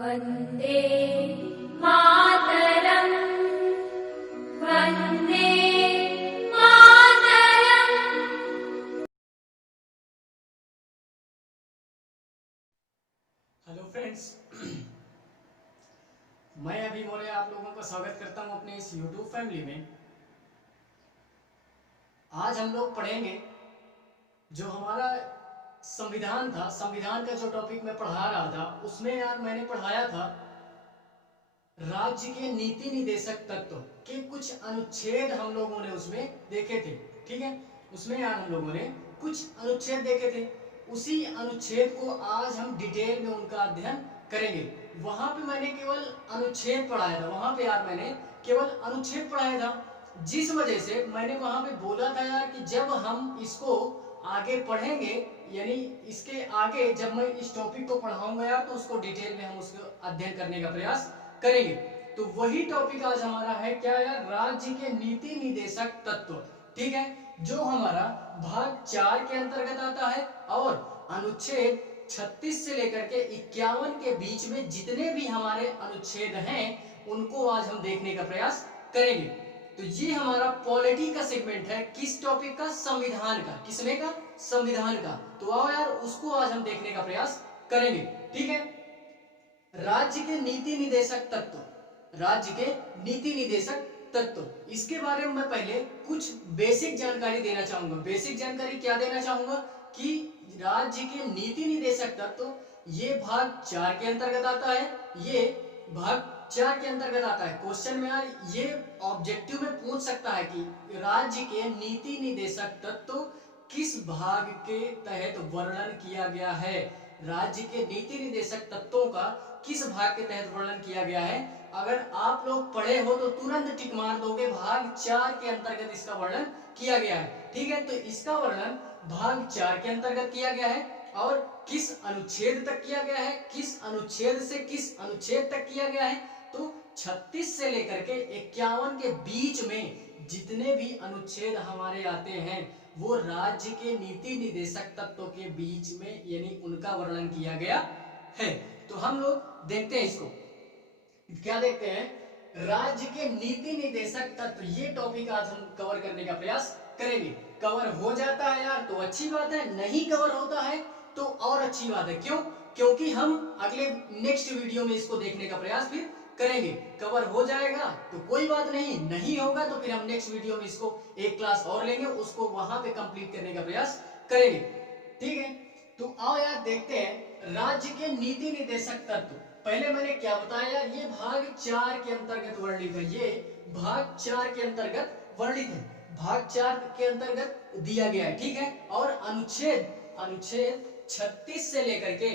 Vande Mataram Vande Mataram. Hello friends, मैं अभी मोरे आप लोगों का स्वागत करता हूं अपने इस यूट्यूब फैमिली में। आज हम लोग पढ़ेंगे जो हमारा संविधान था। संविधान का जो टॉपिक मैं पढ़ा रहा था उसमें यार मैंने पढ़ाया था राज्य के नीति निदेशक तत्व के कुछ अनुच्छेद हम लोगों ने उसमें देखे थे। ठीक है, उसमें यार हम लोगों ने कुछ अनुच्छेद देखे थे। उसी अनुच्छेद को आज हम डिटेल में उनका अध्ययन करेंगे। वहां पे मैंने केवल अनुच्छेद पढ़ाया था, वहां पे यार मैंने केवल अनुच्छेद पढ़ाया था, जिस वजह से मैंने वहां पे बोला था यार कि जब हम इसको आगे पढ़ेंगे, यानी इसके आगे जब मैं इस टॉपिक को पढ़ाऊंगा यार तो उसको डिटेल में हम उसको अध्ययन करने का प्रयास करेंगे। तो वही टॉपिक आज हमारा है क्या यार, राज्य के नीति निदेशक तत्व। ठीक है, जो हमारा भाग 4 के अंतर्गत आता है और अनुच्छेद 36 से लेकर के 51 के बीच में जितने भी हमारे अनुच्छेद हैं उनको आज हम देखने का प्रयास करेंगे। तो ये हमारा पॉलिटी का सेगमेंट है। किस टॉपिक का? संविधान का। किसमें का? संविधान का। तो आओ यार उसको आज हम देखने का प्रयास करेंगे। ठीक है, राज्य के नीति निदेशक तत्व। राज्य के नीति निदेशक तत्व, इसके बारे में मैं पहले कुछ बेसिक जानकारी देना चाहूंगा। बेसिक जानकारी क्या देना चाहूंगा कि राज्य के नीति निदेशक तत्व ये भाग 4 के अंतर्गत आता है। ये भाग 4 के अंतर्गत आता है। क्वेश्चन में यार ये ऑब्जेक्टिव में पूछ सकता है कि राज्य के नीति निदेशक तत्व किस भाग के तहत वर्णन किया गया है। राज्य के नीति निदेशक तत्वों का किस भाग के तहत वर्णन किया गया है। अगर आप लोग पढ़े हो तो तुरंत टिक मार दोगे, भाग 4 के अंतर्गत इसका वर्णन किया गया है। ठीक है, तो इसका वर्णन भाग 4 के अंतर्गत किया गया है और किस अनुच्छेद तक किया गया है, किस अनुच्छेद से किस अनुच्छेद तक किया गया है। तो 36 से लेकर के 51 के बीच में जितने भी अनुच्छेद हमारे आते हैं वो राज्य के नीति निदेशक तत्वों के बीच में, यानी उनका वर्णन किया गया है। तो हम लोग देखते हैं इसको, क्या देखते हैं, राज्य के नीति निदेशक तत्व। ये टॉपिक आज हम कवर करने का प्रयास करेंगे। कवर हो जाता है यार तो अच्छी बात है, नहीं कवर होता है तो और अच्छी बात है। क्यों? क्योंकि हम अगले नेक्स्ट वीडियो में इसको देखने का प्रयास फिर करेंगे। कवर हो जाएगा तो कोई बात नहीं, नहीं होगा तो फिर हम नेक्स्ट वीडियो में इसको एक क्लास और लेंगे, उसको वहां पे कंप्लीट करने का प्रयास करेंगे। ठीक है, तो आओ यार देखते हैं राज्य के नीति निदेशक तत्व। पहले मैंने क्या बताया, ये भाग 4 के अंतर्गत वर्णित है। ये भाग 4 के अंतर्गत वर्णित है, भाग 4 के अंतर्गत दिया गया है। ठीक है, और अनुच्छेद 36 से लेकर के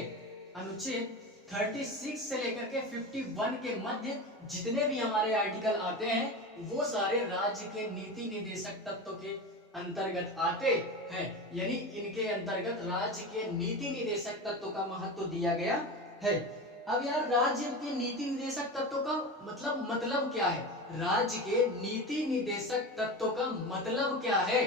अनुच्छेद 36 से लेकर के 51 के मध्य जितने भी हमारे आर्टिकल आते हैं वो सारे राज्य के नीति निदेशक तत्व के अंतर्गत आते हैं, यानी इनके अंतर्गत राज्य के नीति निदेशक तत्व का महत्व दिया गया है। अब यार राज्य के नीति निदेशक तत्व का मतलब क्या है? राज्य के नीति निदेशक तत्व का मतलब क्या है?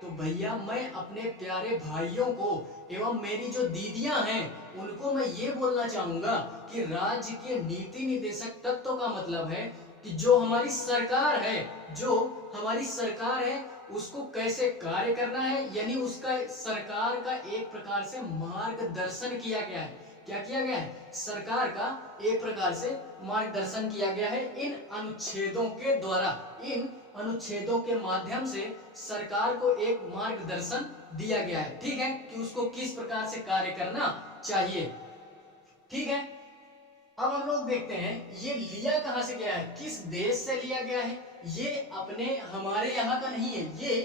तो भैया मैं अपने प्यारे भाइयों को एवं मेरी जो दीदियां हैं उनको मैं ये बोलना चाहूंगा कि राज्य के नीति निदेशक तत्व का मतलब है कि जो हमारी सरकार है उसको कैसे कार्य करना है, यानी उसका सरकार का एक प्रकार से मार्गदर्शन किया गया है। क्या किया गया है? सरकार का एक प्रकार से मार्गदर्शन किया गया है इन अनुच्छेदों के द्वारा। इन अनुच्छेदों के माध्यम से सरकार को एक मार्गदर्शन दिया गया है। ठीक है, कि उसको किस प्रकार से कार्य करना चाहिए। ठीक है, अब हम लोग देखते हैं ये लिया कहां से गया है, किस देश से लिया गया है। ये अपने हमारे यहाँ का नहीं है, ये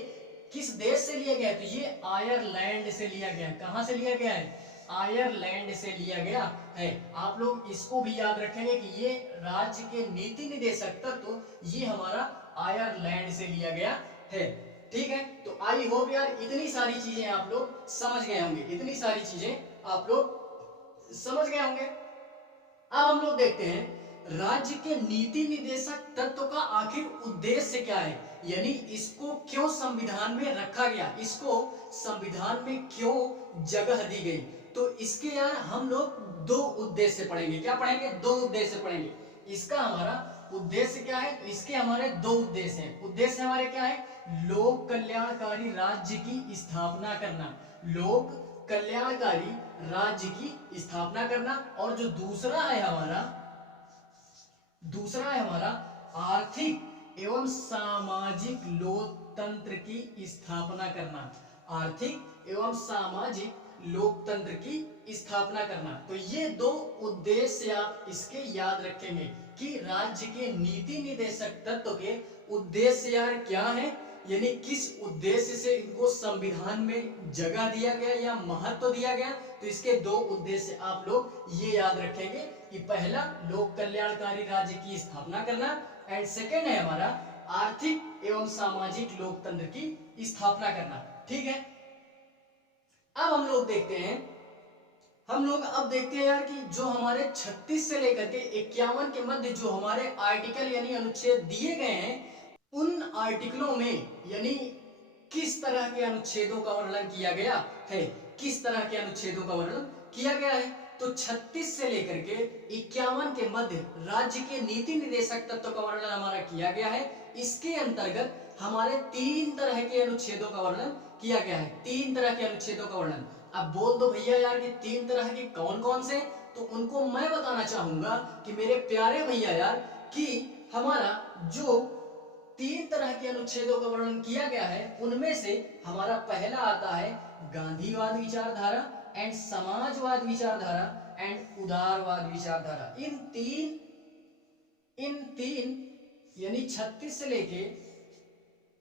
किस देश से लिया गया है? तो ये आयरलैंड से लिया गया है। कहां से लिया गया है? आयरलैंड से लिया गया है। आप लोग इसको भी याद रखेंगे कि ये राज्य के नीति निदेशक तत्व ये हमारा आयरलैंड से लिया गया है। ठीक है, तो आई होप यार इतनी सारी चीजें आप लोग समझ गए होंगे, इतनी सारी चीजें आप लोग समझ गए होंगे। अब हम लोग देखते हैं राज्य के नीति निदेशक तत्व का आखिर उद्देश्य क्या है, यानी इसको क्यों संविधान में रखा गया, इसको संविधान में क्यों जगह दी गई। तो इसके यार हम लोग दो उद्देश्य पढ़ेंगे। क्या पढ़ेंगे? दो उद्देश्य पढ़ेंगे। इसका हमारा उद्देश्य क्या है? तो इसके हमारे दो उद्देश्य हैं। उद्देश्य हमारे क्या है? लोक कल्याणकारी राज्य की स्थापना करना, लोक कल्याणकारी राज्य की स्थापना करना। और जो दूसरा है हमारा आर्थिक एवं सामाजिक लोकतंत्र की स्थापना करना, आर्थिक एवं सामाजिक लोकतंत्र की स्थापना करना। तो ये दो उद्देश्य आप इसके याद रखेंगे कि राज्य के नीति निर्देशक तत्व के उद्देश्य यार क्या है, यानी किस उद्देश्य से इनको संविधान में जगह दिया गया या महत्व दिया गया। तो इसके दो उद्देश्य आप लोग ये याद रखेंगे कि पहला लोक कल्याणकारी राज्य की स्थापना करना एंड सेकेंड है हमारा आर्थिक एवं सामाजिक लोकतंत्र की स्थापना करना। ठीक है, अब हम लोग देखते हैं यार कि जो हमारे 36 से लेकर के 51 के मध्य जो हमारे आर्टिकल यानी अनुच्छेद दिए गए हैं, उन आर्टिकलों में यानी किस तरह के अनुच्छेदों का वर्णन किया गया है, किस तरह के अनुच्छेदों का वर्णन किया गया है। तो 36 से लेकर के 51 के मध्य राज्य के नीति निर्देशक तत्व का वर्णन हमारा किया गया है। इसके अंतर्गत हमारे 3 तरह के अनुच्छेदों का वर्णन किया गया है, 3 तरह के अनुच्छेदों का वर्णन। अब बोल दो भैया यार कि 3 तरह के कौन कौन से, तो उनको मैं बताना चाहूंगा कि मेरे प्यारे भैया यार कि हमारा जो 3 तरह के अनुच्छेदों का वर्णन किया गया है उनमें से हमारा पहला आता है गांधीवाद विचारधारा एंड समाजवाद विचारधारा एंड उदारवाद विचारधारा। इन तीन यानी 36 से लेके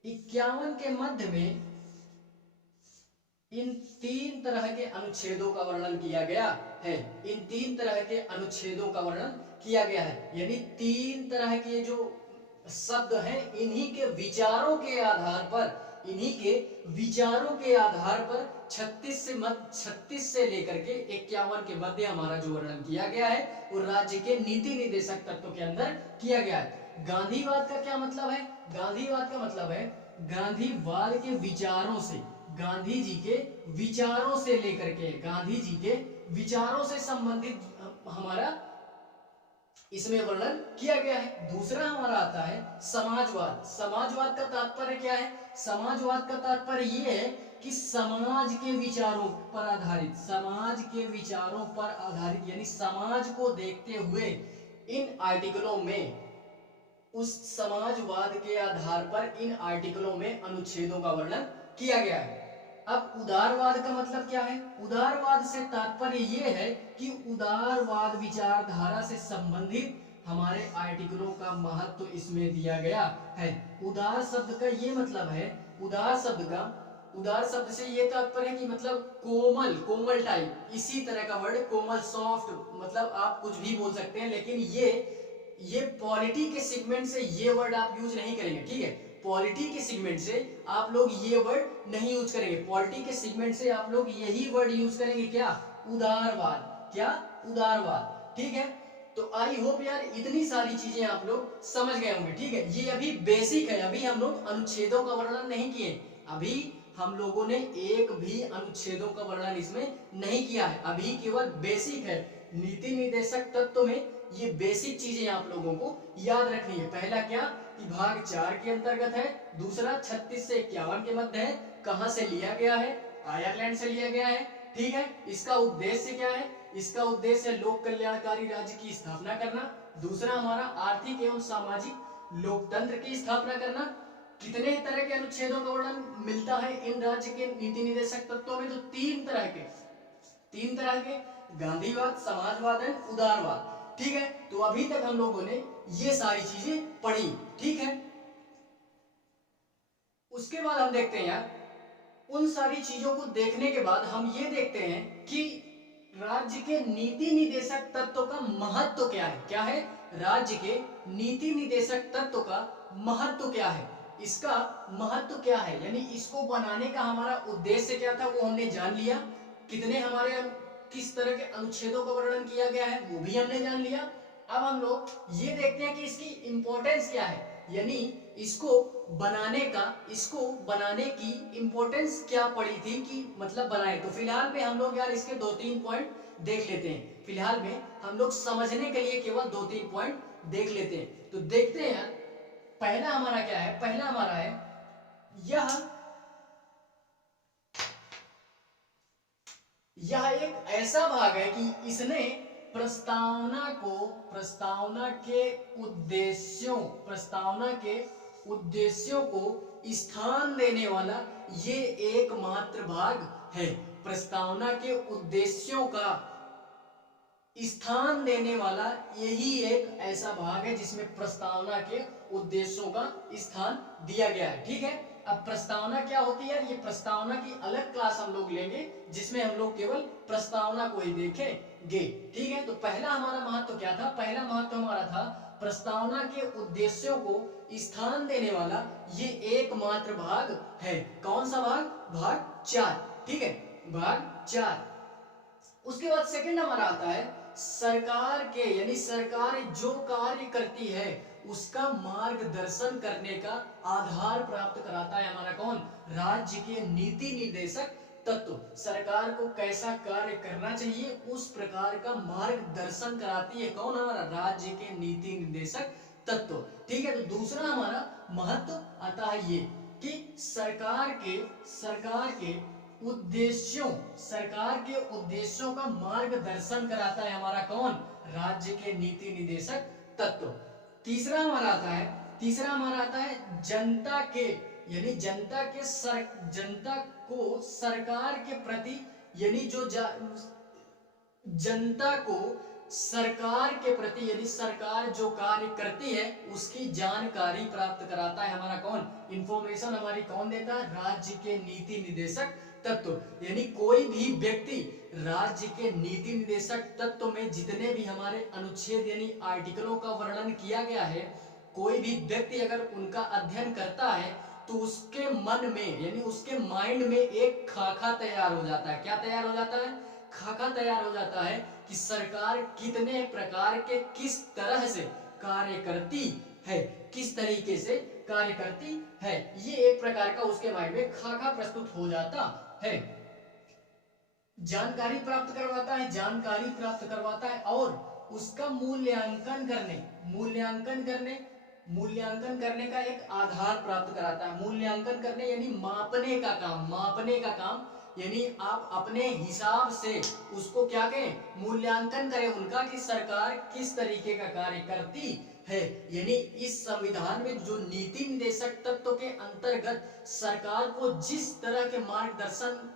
51 के मध्य में इन 3 तरह के अनुच्छेदों का वर्णन किया गया है, इन 3 तरह के अनुच्छेदों का वर्णन किया गया है। यानी 3 तरह के जो शब्द हैं इन्हीं के विचारों के आधार पर 36 से लेकर के 51 के मध्य हमारा जो वर्णन किया गया है वो राज्य के नीति निर्देशक तत्वों के अंदर किया गया है। गांधीवाद का क्या मतलब है? गांधीवाद का मतलब है गांधीवाद के विचारों से, गांधी जी के विचारों से लेकर के, गांधी जी के विचारों से संबंधित हमारा इसमें वर्णन किया गया है। दूसरा हमारा आता है समाजवाद। समाजवाद का तात्पर्य क्या है? समाजवाद का तात्पर्य यह है कि समाज के विचारों पर आधारित, समाज के विचारों पर आधारित यानी समाज को देखते हुए इन आर्टिकलों में, उस समाजवाद के आधार पर इन आर्टिकलों में अनुच्छेदों का वर्णन किया गया है। अब उदारवाद का मतलब क्या है? उदारवाद से तात्पर्य यह है कि उदारवाद विचारधारा से संबंधित हमारे आर्टिकलों का महत्व इसमें दिया गया है। उदार शब्द का ये मतलब है, उदार शब्द से ये तात्पर्य है कि मतलब कोमल टाइप, इसी तरह का वर्ड कोमल, सॉफ्ट, मतलब आप कुछ भी बोल सकते हैं, लेकिन ये पॉलिटी के सेगमेंट से ये वर्ड आप यूज नहीं करेंगे। ठीक है, पॉलिटी के सेगमेंट से आप लोग ये वर्ड नहीं यूज करेंगे, पॉलिटी के सेगमेंट से आप लोग यही वर्ड यूज करेंगे। क्या? उदारवाद। क्या? उदारवाद। ठीक है, तो आई होप यार इतनी सारी चीजें आप लोग समझ गए होंगे। ठीक है, ये अभी बेसिक है, अभी हम लोग अनुच्छेदों का वर्णन नहीं किए, अभी हम लोगों ने एक भी अनुच्छेदों का वर्णन इसमें नहीं किया है, अभी केवल बेसिक है। नीति निर्देशक तत्व में ये बेसिक चीजें आप लोगों को याद रखनी है। पहला क्या कि भाग 4 के अंतर्गत है, दूसरा 36 से 51 के मध्य है, कहां से लिया गया है? आयरलैंड से लिया गया है। ठीक है, इसका उद्देश्य क्या है? इसका उद्देश्य लोक कल्याणकारी राज्य की स्थापना करना। दूसरा हमारा आर्थिक एवं सामाजिक लोकतंत्र की स्थापना करना। कितने तरह के अनुच्छेदों का वर्णन मिलता है इन राज्य के नीति निर्देशक तत्वों में? तो 3 तरह के, गांधीवाद, समाजवाद एंड उदारवाद। ठीक है, तो अभी तक हम लोगों ने ये सारी चीजें पढ़ी। ठीक है, उसके बाद हम देखते हैं यार, उन सारी चीजों को देखने के बाद हम ये देखते हैं कि राज्य के नीति निर्देशक तत्व का महत्व क्या है। क्या है? राज्य के नीति निर्देशक तत्व का महत्व क्या है, इसका महत्व क्या है, यानी इसको बनाने का हमारा उद्देश्य क्या था वो हमने जान लिया। कितने हमारे किस तरह के अनुच्छेदों का वर्णन किया गया है वो भी हमने जान लिया। अब हम लोग ये देखते हैं कि इसकी इंपॉर्टेंस क्या है, यानी इसको इसको बनाने की इंपॉर्टेंस क्या पड़ी थी कि मतलब बनाए। तो फिलहाल में हम लोग यार इसके 2-3 पॉइंट देख लेते हैं। फिलहाल में हम लोग समझने के लिए केवल 2-3 पॉइंट देख लेते हैं। तो देखते हैं यार, पहला हमारा क्या है, पहला हमारा है यह एक ऐसा भाग है कि इसने प्रस्तावना के उद्देश्यों को स्थान देने वाला ये एकमात्र भाग है। प्रस्तावना के उद्देश्यों का स्थान देने वाला यही एक ऐसा भाग है जिसमें प्रस्तावना के उद्देश्यों का स्थान दिया गया है। ठीक है, अब प्रस्तावना क्या होती है, ये प्रस्तावना की अलग क्लास हम लोग लेंगे जिसमें हम लोग केवल प्रस्तावना को ही देखेंगे। ठीक है, तो पहला हमारा महत्व क्या था, पहला महत्व हमारा था प्रस्तावना के उद्देश्यों को स्थान देने वाला ये एकमात्र भाग है। कौन सा भाग, भाग 4। ठीक है, भाग 4। उसके बाद सेकंड हमारा आता है सरकार के, यानी सरकार जो कार्य करती है उसका मार्गदर्शन करने का आधार प्राप्त कराता है हमारा कौन, राज्य के नीति निर्देशक तत्व। सरकार को कैसा कार्य करना चाहिए उस प्रकार का मार्गदर्शन कराती है कौन, हमारा राज्य के नीति निर्देशक तत्व। ठीक है, तो दूसरा हमारा महत्व आता है ये कि सरकार के उद्देश्यों का मार्गदर्शन कराता है हमारा कौन, राज्य के नीति निर्देशक तत्व। तीसरा हमारा आता है जनता के, यानी जनता को सरकार के प्रति, यानी जो जनता को सरकार के प्रति, यानी सरकार जो कार्य करती है उसकी जानकारी प्राप्त कराता है हमारा कौन, इंफॉर्मेशन हमारी कौन देता है, राज्य के नीति निर्देशक तत्व। यानी कोई भी व्यक्ति राज्य के नीति निर्देशक तत्व में जितने भी हमारे अनुच्छेद यानी आर्टिकलों का वर्णन किया गया है, कोई भी व्यक्ति अगर उनका अध्ययन करता है तो उसके मन में यानी उसके माइंड में एक खाका तैयार हो जाता है। क्या तैयार हो जाता है, खाका तैयार हो जाता है कि सरकार कितने प्रकार के किस तरह से कार्य करती है, किस तरीके से कार्य करती है, ये एक प्रकार का उसके माइंड में खाका प्रस्तुत हो जाता है। जानकारी प्राप्त करवाता है और उसका मूल्यांकन करने का एक आधार प्राप्त कराता है। मूल्यांकन करने यानी मापने का काम, यानी आप अपने हिसाब से उसको क्या कहें, मूल्यांकन करें उनका कि सरकार किस तरीके का कार्य करती है। यानी इस संविधान में जो नीति निर्देशक तत्व के अंतर्गत सरकार को जिस तरह के मार्गदर्शन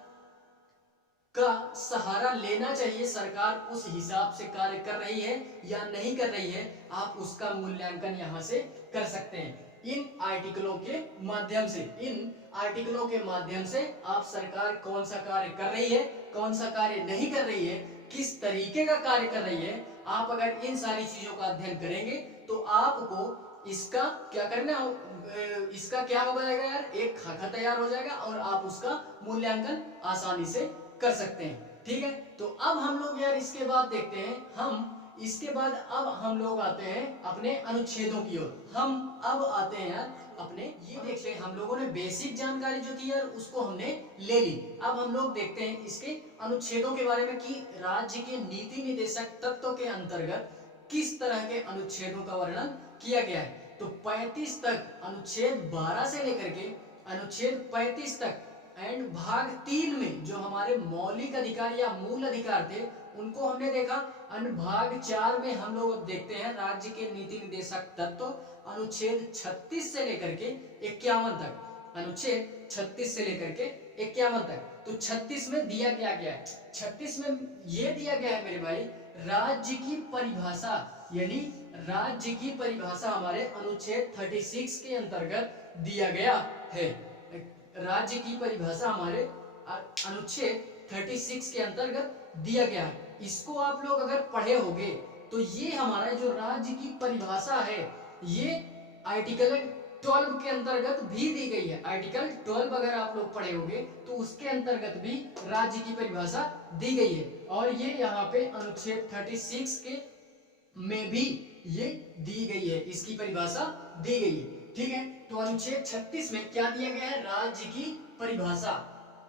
का सहारा लेना चाहिए, सरकार उस हिसाब से कार्य कर रही है या नहीं कर रही है, आप उसका मूल्यांकन यहां से कर सकते हैं। इन आर्टिकलों के माध्यम से आप सरकार कौन सा कार्य कर रही है, कौन सा कार्य नहीं कर रही है, किस तरीके का कार्य कर रही है, आप अगर इन सारी चीजों का अध्ययन करेंगे तो आपको इसका क्या करना हो, इसका क्या हो जाएगा यार, एक खाका तैयार हो जाएगा और आप उसका मूल्यांकन आसानी से कर सकते हैं। ठीक है, तो अब हम लोग यार इसके बाद देखते हैं, अब हम लोग आते हैं अपने अनुच्छेदों की ओर। हम अब आते हैं यार अपने, ये देखते हैं हम लोगों ने बेसिक जानकारी जो थी यार उसको हमने ले ली। अब हम लोग देखते हैं इसके अनुच्छेदों के बारे में कि राज्य के नीति निर्देशक तत्व के अंतर्गत किस तरह के अनुच्छेदों का वर्णन किया गया है। तो 35 तक, अनुच्छेद 12 से लेकर के अनुच्छेद 35 तक एंड भाग 3 में जो हमारे मौलिक अधिकार या मूल अधिकार थे उनको हमने देखा। भाग 4 में हम लोग अब देखते हैं राज्य के नीति निर्देशक तत्व, अनुच्छेद 36 से लेकर के 51 तक, अनुच्छेद 36 से लेकर के 51 तक। तो 36 में दिया क्या गया है, 36 में ये दिया गया है मेरे भाई, राज्य की परिभाषा, यानी राज्य की परिभाषा हमारे अनुच्छेद 36 के अंतर्गत दिया गया है। राज्य की परिभाषा हमारे अनुच्छेद 36 के अंतर्गत दिया गया है। इसको आप लोग अगर पढ़े होंगे तो ये हमारा जो राज्य की परिभाषा है ये आर्टिकल 12 के अंतर्गत भी दी गई है। आर्टिकल 12 अगर आप लोग पढ़े होंगे तो उसके अंतर्गत भी राज्य की परिभाषा दी गई है और ये यहाँ पे अनुच्छेद 36 के में भी ये दी गई है, इसकी परिभाषा दी गई है। ठीक है। तो अनुच्छेद 36 में क्या दिया गया है, राज्य की परिभाषा।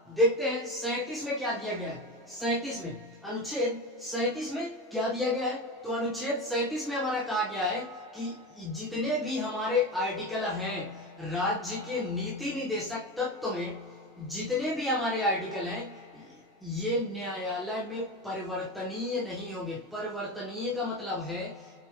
देखते हैं 37 में क्या दिया गया है। 37 में, अनुच्छेद 37 में क्या दिया गया है, तो अनुच्छेद 37 में हमारा कहा गया है कि जितने भी हमारे आर्टिकल हैं राज्य के नीति निदेशक तत्व में, जितने भी हमारे आर्टिकल हैं ये न्यायालय में परिवर्तनीय नहीं होंगे। परिवर्तनीय का मतलब है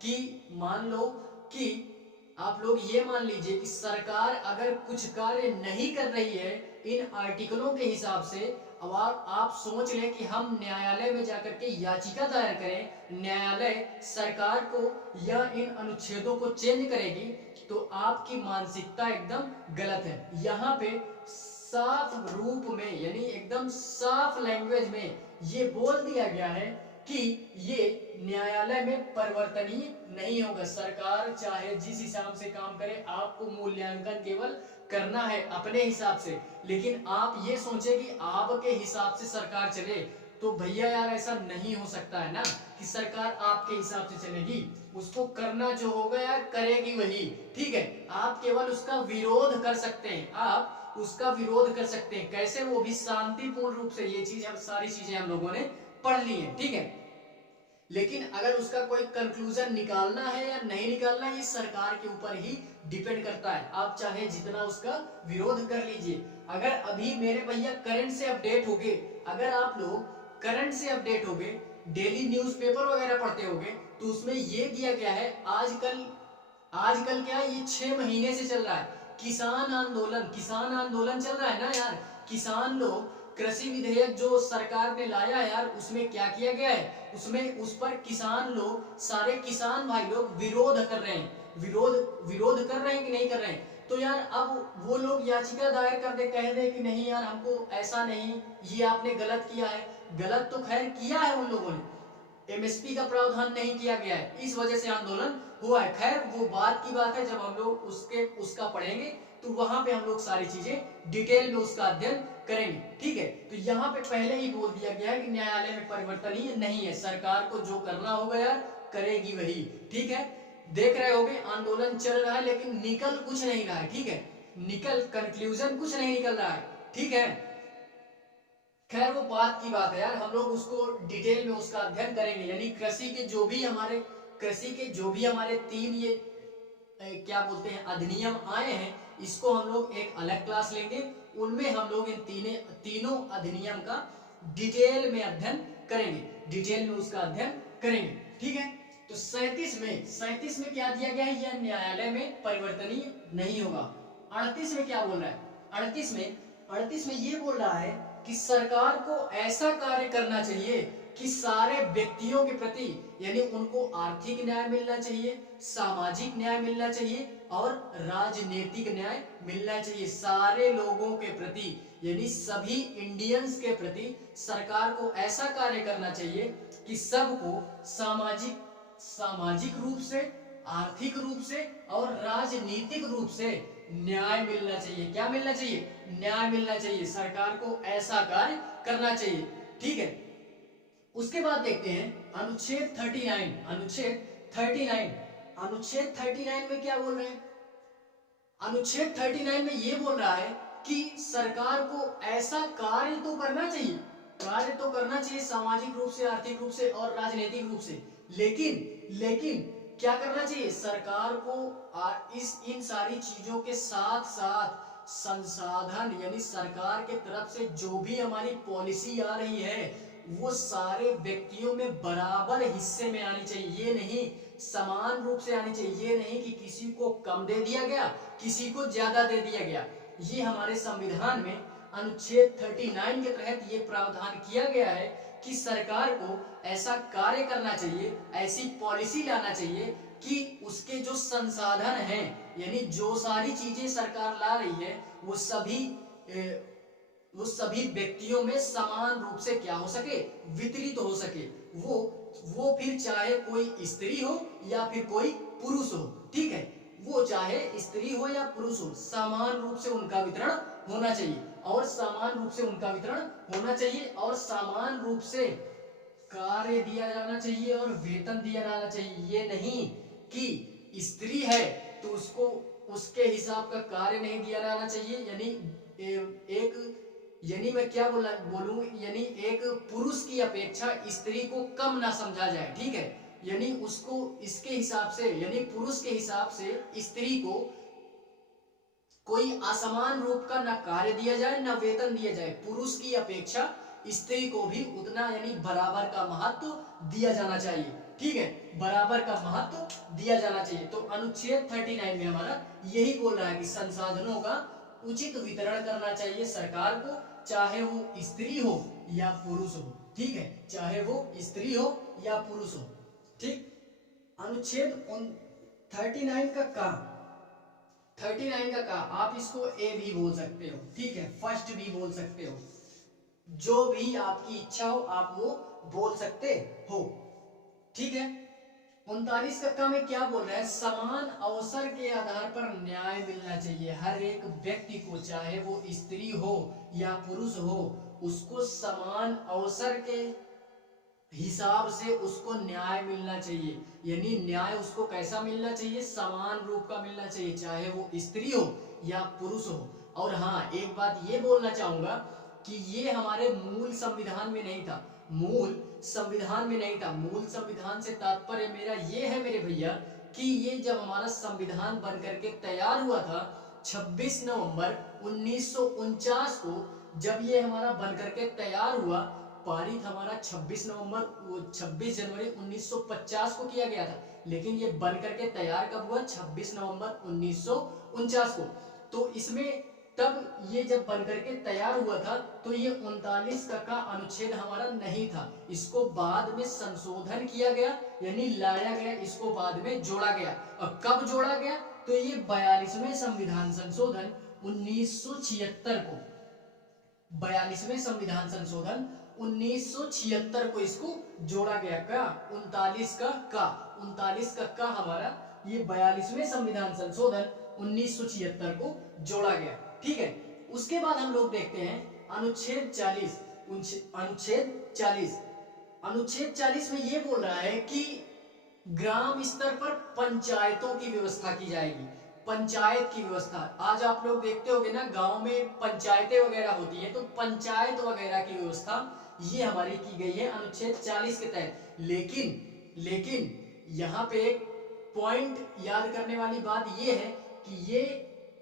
कि मान लो कि आप लोग ये मान लीजिए कि सरकार अगर कुछ कार्य नहीं कर रही है इन आर्टिकलों के हिसाब से, अब आप सोच लें कि हम न्यायालय में जाकर के याचिका दायर करें, न्यायालय सरकार को या इन अनुच्छेदों को चेंज करेगी, तो आपकी मानसिकता एकदम गलत है। यहाँ पे साफ रूप में यानी एकदम साफ लैंग्वेज में ये बोल दिया गया है कि ये न्यायालय में परिवर्तनीय नहीं होगा। सरकार चाहे जिस हिसाब से काम करे, आपको मूल्यांकन केवल करना है अपने हिसाब से, लेकिन आप ये सोचे कि आपके हिसाब से सरकार चले, तो भैया यार ऐसा नहीं हो सकता है ना कि सरकार आपके हिसाब से चलेगी। उसको करना जो होगा यार करेगी वही, ठीक है। आप केवल उसका विरोध कर सकते हैं, आप उसका विरोध कर सकते हैं। कैसे, वो भी शांतिपूर्ण रूप से। ये चीज, सारी चीजें हम लोगों ने पढ़ ली है, ठीक है। लेकिन अगर उसका कोई कंक्लूजन निकालना है या नहीं निकालना, ये सरकार के ऊपर ही डिपेंड करता है। आप चाहे जितना उसका विरोध कर लीजिए। अगर अभी मेरे भैया करंट से अपडेट हो गए, अगर आप लोग करंट से अपडेट हो गए, डेली न्यूज़पेपर वगैरह पढ़ते होंगे, तो उसमें ये दिया गया है आजकल क्या है, ये 6 महीने से चल रहा है किसान आंदोलन चल रहा है ना यार। किसान लोग कृषि विधेयक जो सरकार ने लाया है यार, उसमें क्या किया गया है, उसमें उस पर किसान लोग, सारे किसान भाई लोग विरोध कर रहे हैं। विरोध कर रहे हैं कि नहीं कर रहे हैं। तो यार अब वो लोग याचिका दायर कर दे, कह दे कि नहीं यार हमको ऐसा नहीं, ये आपने गलत किया है। गलत तो खैर किया है उन लोगों ने, एमएसपी का प्रावधान नहीं किया गया है, इस वजह से आंदोलन हुआ है। खैर वो बात की बात है, जब हम लोग उसका पढ़ेंगे तो वहां पे हम लोग सारी चीजें डिटेल में उसका अध्ययन करेंगे, ठीक है। तो यहाँ पे पहले ही बोल दिया गया है कि न्यायालय में परिवर्तनीय नहीं है, सरकार को जो करना होगा यार करेगी वही, ठीक है। देख रहे होगे आंदोलन चल रहा है लेकिन निकल कुछ नहीं रहा है, ठीक है। कंक्लूजन कुछ नहीं निकल रहा है, ठीक है। खैर वो बात की बात है यार, हम लोग उसको डिटेल में उसका अध्ययन करेंगे। यानी कृषि के जो भी हमारे 3 ये क्या बोलते हैं अधिनियम आए हैं, इसको हम लोग एक अलग क्लास लेंगे, उनमें हम लोग इन तीनों अधिनियम का डिटेल में अध्ययन करेंगे, डिटेल में उसका अध्ययन करेंगे, ठीक है। तो 37 में क्या दिया गया है, यह न्यायालय में परिवर्तनीय नहीं होगा। 38 में क्या बोल रहा है, 38 में ये बोल रहा है कि सरकार को ऐसा कार्य करना चाहिए कि सारे व्यक्तियों के प्रति, यानी उनको आर्थिक न्याय मिलना चाहिए, सामाजिक न्याय मिलना चाहिए और राजनीतिक न्याय मिलना चाहिए। सारे लोगों के प्रति यानी सभी इंडियंस के प्रति सरकार को ऐसा कार्य करना चाहिए कि सबको सामाजिक रूप से, आर्थिक रूप से और राजनीतिक रूप से न्याय मिलना चाहिए। क्या मिलना चाहिए, न्याय मिलना चाहिए। सरकार को ऐसा कार्य करना चाहिए, ठीक है। उसके बाद देखते हैं अनुच्छेद 39 में क्या बोल रहे हैं। अनुच्छेद 39 में ये बोल रहा है कि सरकार को ऐसा कार्य तो करना चाहिए सामाजिक रूप से, आर्थिक रूप से और राजनीतिक रूप से, लेकिन क्या करना चाहिए, सरकार को इन सारी चीजों के साथ साथ संसाधन, यानी सरकार के तरफ से जो भी हमारी पॉलिसी आ रही है वो सारे व्यक्तियों में बराबर हिस्से में आनी चाहिए। ये नहीं समान रूप से आनी चाहिए, ये नहीं कि किसी को कम दे दिया गया, किसी को ज्यादा दे दिया गया। ये हमारे संविधान में अनुच्छेद 39 के तहत ये प्रावधान किया गया है कि सरकार को ऐसा कार्य करना चाहिए, ऐसी पॉलिसी लाना चाहिए कि उसके जो संसाधन हैं, यानी जो सारी चीजें सरकार ला रही है वो सभी व्यक्तियों में समान रूप से क्या हो सके, वितरित हो सके। वो फिर चाहे कोई स्त्री हो या फिर कोई पुरुष हो, ठीक है, वो चाहे स्त्री हो या पुरुष हो, समान रूप से उनका वितरण होना चाहिए और समान रूप से कार्य दिया जाना चाहिए और वेतन दिया जाना चाहिए। ये नहीं कि स्त्री है तो उसको उसके हिसाब का कार्य नहीं दिया जाना चाहिए, यानी यानी मैं क्या बोलूं, यानी एक पुरुष की अपेक्षा स्त्री को कम ना समझा जाए, ठीक है। यानी उसको इसके हिसाब से, यानी पुरुष के हिसाब से स्त्री को कोई असमान रूप का न कार्य दिया जाए न वेतन दिया जाए। पुरुष की अपेक्षा स्त्री को भी उतना, यानी बराबर का महत्व दिया जाना चाहिए, ठीक है, बराबर का महत्व दिया जाना चाहिए। तो अनुच्छेद 39 में हमारा यही बोल रहा है कि संसाधनों का उचित वितरण करना चाहिए सरकार को, चाहे वो स्त्री हो या पुरुष हो, ठीक है, चाहे वो स्त्री हो या पुरुष हो, ठीक। अनुच्छेद 39 का काम, 39 का कहा, आप इसको ए भी बोल सकते हो, ठीक है, फर्स्ट भी बोल सकते हो, जो भी आपकी इच्छा हो आप वो बोल सकते हो, ठीक है। 39 कक्का में क्या बोल रहा है, समान अवसर के आधार पर न्याय मिलना चाहिए हर एक व्यक्ति को, चाहे वो स्त्री हो या पुरुष हो, उसको समान अवसर के हिसाब से उसको न्याय मिलना चाहिए। यानी न्याय उसको कैसा मिलना चाहिए, समान रूप का मिलना चाहिए, चाहे वो स्त्री हो या पुरुष हो। और हाँ, एक बात ये बोलना चाहूंगा कि ये हमारे मूल संविधान में नहीं था, मूल संविधान में नहीं था। मूल संविधान से तात्पर्य मेरा ये है मेरे भैया कि ये जब हमारा संविधान बन करके तैयार हुआ था 26 नवंबर 1949 को, जब ये हमारा बन करके तैयार हुआ, पारित हमारा 26 जनवरी 1950 को किया गया था, लेकिन ये बन करके तैयार कब हुआ, 26 नवंबर 1949 को। तो इसमें तब ये जब बन करके तैयार हुआ था तो ये 39 का अनुच्छेद हमारा नहीं था, इसको बाद में संशोधन किया गया, यानी लाया गया, इसको बाद में जोड़ा गया। और कब जोड़ा गया, तो ये 42वें संविधान संशोधन 1976 को, 42वें संविधान संशोधन 1976 को इसको जोड़ा गया। का 39 का हमारा ये 42वें संविधान संशोधन 1976 को जोड़ा गया, ठीक है। उसके बाद हम लोग देखते हैं अनुच्छेद 40। अनुच्छेद 40 में ये बोल रहा है कि ग्राम स्तर पर पंचायतों की व्यवस्था की जाएगी। पंचायत की व्यवस्था, आज आप लोग देखते होंगे ना, गांव में पंचायतें वगैरह होती है, तो पंचायत वगैरह की व्यवस्था ये हमारी की गई है अनुच्छेद 40 के तहत। लेकिन यहाँ पे एक पॉइंट याद करने वाली बात ये है कि ये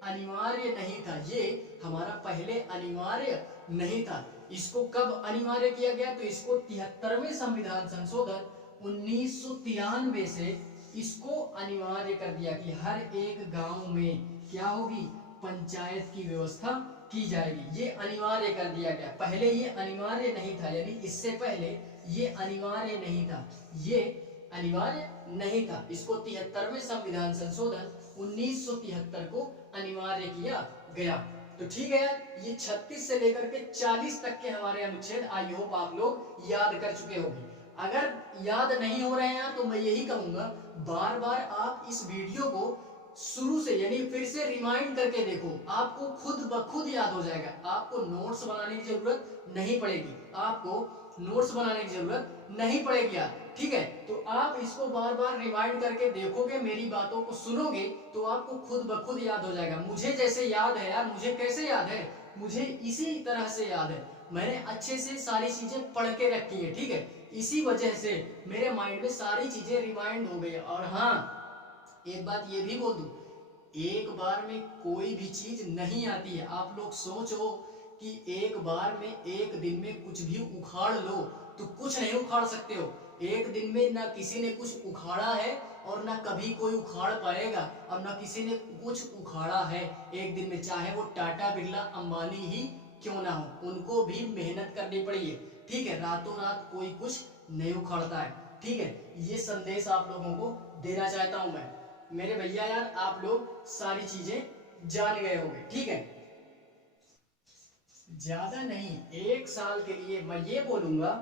अनिवार्य नहीं था, ये हमारा पहले अनिवार्य नहीं था। इसको कब अनिवार्य किया गया, तो इसको 73वें संविधान संशोधन 1993 से इसको अनिवार्य कर दिया कि हर एक गांव में क्या होगी, पंचायत की व्यवस्था की जाएगी। ये अनिवार्य कर दिया गया, पहले ये अनिवार्य नहीं था, यानी इससे पहले ये अनिवार्य नहीं था, ये अनिवार्य नहीं था। इसको 73वें संविधान संशोधन 1973 को अनिवार्य किया गया। तो ठीक है यार, ये 36 से लेकर के 40 तक के हमारे अनुच्छेद आई होप आप लोग याद कर चुके होंगे। अगर याद नहीं हो रहे हैं तो मैं यही कहूंगा, बार बार आप इस वीडियो को शुरू से, यानी फिर से रिमाइंड करके देखो, आपको खुद ब खुद याद हो जाएगा। आपको नोट्स बनाने की जरूरत नहीं पड़ेगी, आपको नोट्स बनाने की जरूरत नहीं पड़ेगी यार, ठीक है। तो आप इसको बार बार रिमाइंड करके देखोगे, मेरी बातों को सुनोगे, तो आपको खुद ब खुद याद हो जाएगा। मुझे जैसे याद है यार, मुझे कैसे याद है, मुझे इसी तरह से याद है, मैंने अच्छे से सारी चीजें पढ़ के रखी है, ठीक है। इसी वजह से मेरे माइंड में सारी चीजें रिमाइंड हो गई। और हाँ, एक बात ये भी बोल दूं, एक बार में कोई भी चीज नहीं आती है। आप लोग सोचो कि एक बार में, एक दिन में कुछ भी उखाड़ लो तो कुछ नहीं उखाड़ सकते हो। एक दिन में ना किसी ने कुछ उखाड़ा है और ना कभी कोई उखाड़ पाएगा, और ना किसी ने कुछ उखाड़ा है एक दिन में, चाहे वो टाटा बिरला अंबानी ही क्यों ना हो, उनको भी मेहनत करनी पड़ी है, ठीक है। रातों रात कोई कुछ नहीं उखाड़ता है, ठीक है। ये संदेश आप लोगों को देना चाहता हूं मैं, मेरे भैया यार, आप लोग सारी चीजें जान गए होंगे, ठीक है। ज्यादा नहीं, 1 साल के लिए मैं ये बोलूंगा,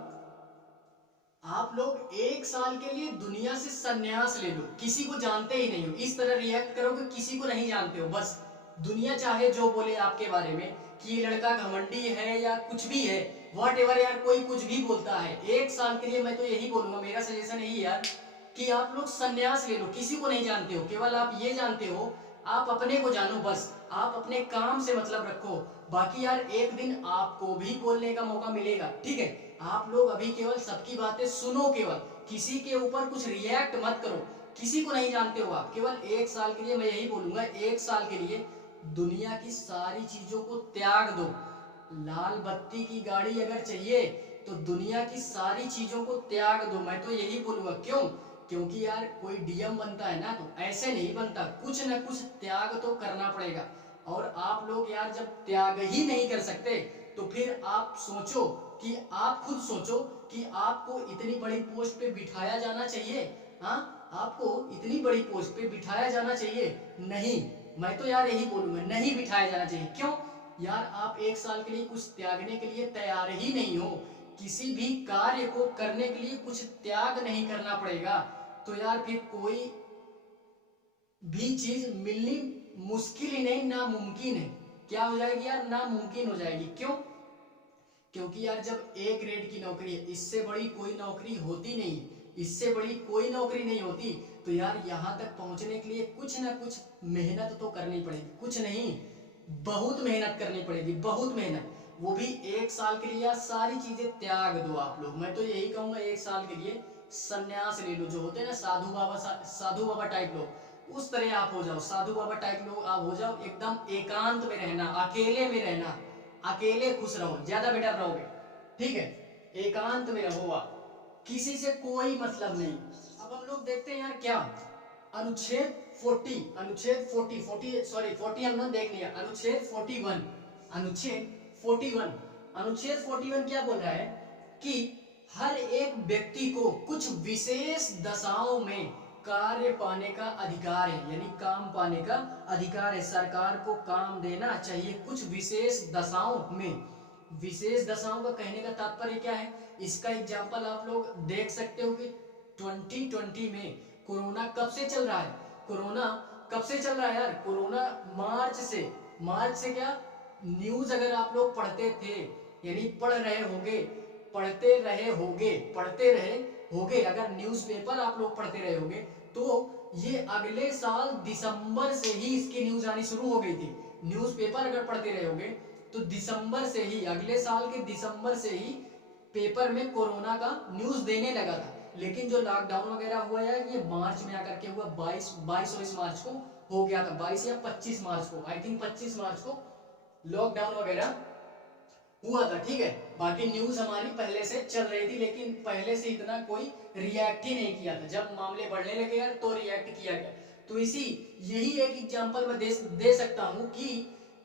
आप लोग 1 साल के लिए दुनिया से संन्यास ले लो, किसी को जानते ही नहीं हो, इस तरह रिएक्ट करोगे किसी को नहीं जानते हो, बस दुनिया चाहे जो बोले आपके बारे में कि ये लड़का घमंडी है या कुछ भी है, व्हाटएवर यार, कोई कुछ भी बोलता है। 1 साल के लिए मैं तो यही बोलूंगा, मेरा सजेशन यही यार कि आप लोग संन्यास ले लो, किसी को नहीं जानते हो, केवल आप ये जानते हो आप अपने को जानो, बस आप अपने काम से मतलब रखो। बाकी यार एक दिन आपको भी बोलने का मौका मिलेगा, ठीक है। आप लोग अभी केवल सबकी बातें सुनो, केवल किसी के ऊपर कुछ रिएक्ट मत करो। किसी को नहीं जानते हो आप, केवल 1 साल के लिए मैं यही बोलूंगा, 1 साल के लिए दुनिया की सारी चीजों को त्याग दो। लाल बत्ती की गाड़ी अगर चाहिए तो दुनिया की सारी चीजों को त्याग दो, मैं तो यही बोलूंगा। क्यों? क्योंकि यार कोई डीएम बनता है ना तो ऐसे नहीं बनता, कुछ ना कुछ त्याग तो करना पड़ेगा। और आप लोग यार जब त्याग ही नहीं कर सकते तो फिर आप सोचो कि आप खुद सोचो कि आपको इतनी बड़ी पोस्ट पे बिठाया जाना चाहिए? हाँ, आपको इतनी बड़ी पोस्ट पे बिठाया जाना चाहिए? नहीं, मैं तो यार यही बोलूंगा, नहीं बिठाया जाना चाहिए। क्यों? यार आप 1 साल के लिए कुछ त्यागने के लिए तैयार ही नहीं हो, किसी भी कार्य को करने के लिए कुछ त्याग नहीं करना पड़ेगा, तो यार फिर कोई भी चीज मिलनी मुश्किल ही नहीं, नामुमकिन है। क्या हो जाएगी यार? नामुमकिन हो जाएगी। क्यों? क्योंकि यार जब ए ग्रेड की नौकरी है, इससे बड़ी कोई नौकरी होती नहीं, इससे बड़ी कोई नौकरी नहीं होती, तो यार यहाँ तक पहुंचने के लिए कुछ ना कुछ मेहनत तो करनी पड़ेगी, कुछ नहीं बहुत मेहनत करनी पड़ेगी, बहुत मेहनत। वो भी 1 साल के लिए यार सारी चीजें त्याग दो आप लोग। मैं तो यही कहूंगा 1 साल के लिए संन्यास ले लो, जो होते हैं ना साधु बाबा टाइप लोग, उस तरह आप हो जाओ, साधु बाबा टाइप लोग आप हो जाओ। एकदम एकांत में रहना, अकेले में रहना, अकेले खुश रहो, ज्यादा बेटर रहोगे, ठीक है। एकांत में रहो आप, किसी से कोई मतलब नहीं। अब हम लोग देखते हैं यार क्या अनुच्छेद 40, अनुच्छेद 40 सॉरी 40 हमने देख लिया, अनुच्छेद 41, अनुच्छेद 41, अनुच्छेद 41 क्या बोल रहा है कि हर एक व्यक्ति को कुछ विशेष दशाओं में कार्य पाने का अधिकार है, यानी काम पाने का अधिकार है। सरकार को काम देना चाहिए कुछ विशेष दशाओं में। विशेष दशाओं का कहने का तात्पर्य क्या है? इसका एग्जाम्पल आप लोग देख सकते हो कि 2020 में कोरोना कब से चल रहा है? कोरोना कब से चल रहा है यार? कोरोना मार्च से क्या न्यूज अगर आप लोग पढ़ते थे, यानी पढ़ते रहे होगे, अगर न्यूज़पेपर आप लोग पढ़ते रहे होगे तो ये अगले साल दिसंबर से ही इसकी न्यूज आनी शुरू हो गई थी। न्यूज़पेपर अगर पढ़ते रहे होगे तो दिसंबर से ही, अगले साल के दिसंबर से ही पेपर में कोरोना का न्यूज देने लगा था। लेकिन जो लॉकडाउन वगैरह हुआ यार, ये मार्च में आकर के हुआ, 22 मार्च को हो गया था, 22 या 25 मार्च को, आई थिंक 25 मार्च को लॉकडाउन वगैरह हुआ था, ठीक है। बाकी न्यूज हमारी पहले से चल रही थी, लेकिन पहले से इतना कोई रिएक्ट ही नहीं किया था। जब मामले बढ़ने लगे यार तो रिएक्ट किया गया। तो यही एक एग्जांपल मैं दे सकता हूं कि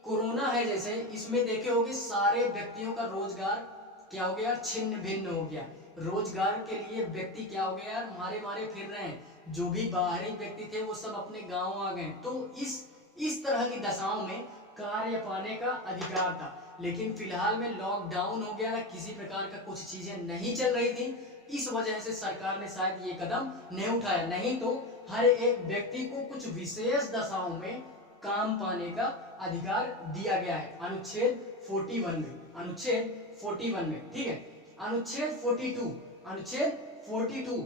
कोरोना है जैसे, इसमें देखे होगे सारे व्यक्तियों का रोजगार क्या हो गया? छिन्न भिन्न हो गया। रोजगार के लिए व्यक्ति क्या हो गया यार? मारे मारे फिर रहे हैं। जो भी बाहरी व्यक्ति थे वो सब अपने गांव आ गए। तो इस तरह की दशाओं में कार्य पाने का अधिकार था। लेकिन फिलहाल में लॉकडाउन हो गया, किसी प्रकार का कुछ चीजें नहीं चल रही थी, इस वजह से सरकार ने शायद ये कदम नहीं उठाया। नहीं तो हर एक व्यक्ति को कुछ विशेष दशाओं में काम पाने का अधिकार दिया गया है अनुच्छेद 41 में, अनुच्छेद 41 में, ठीक है। अनुच्छेद 42, अनुच्छेद 42,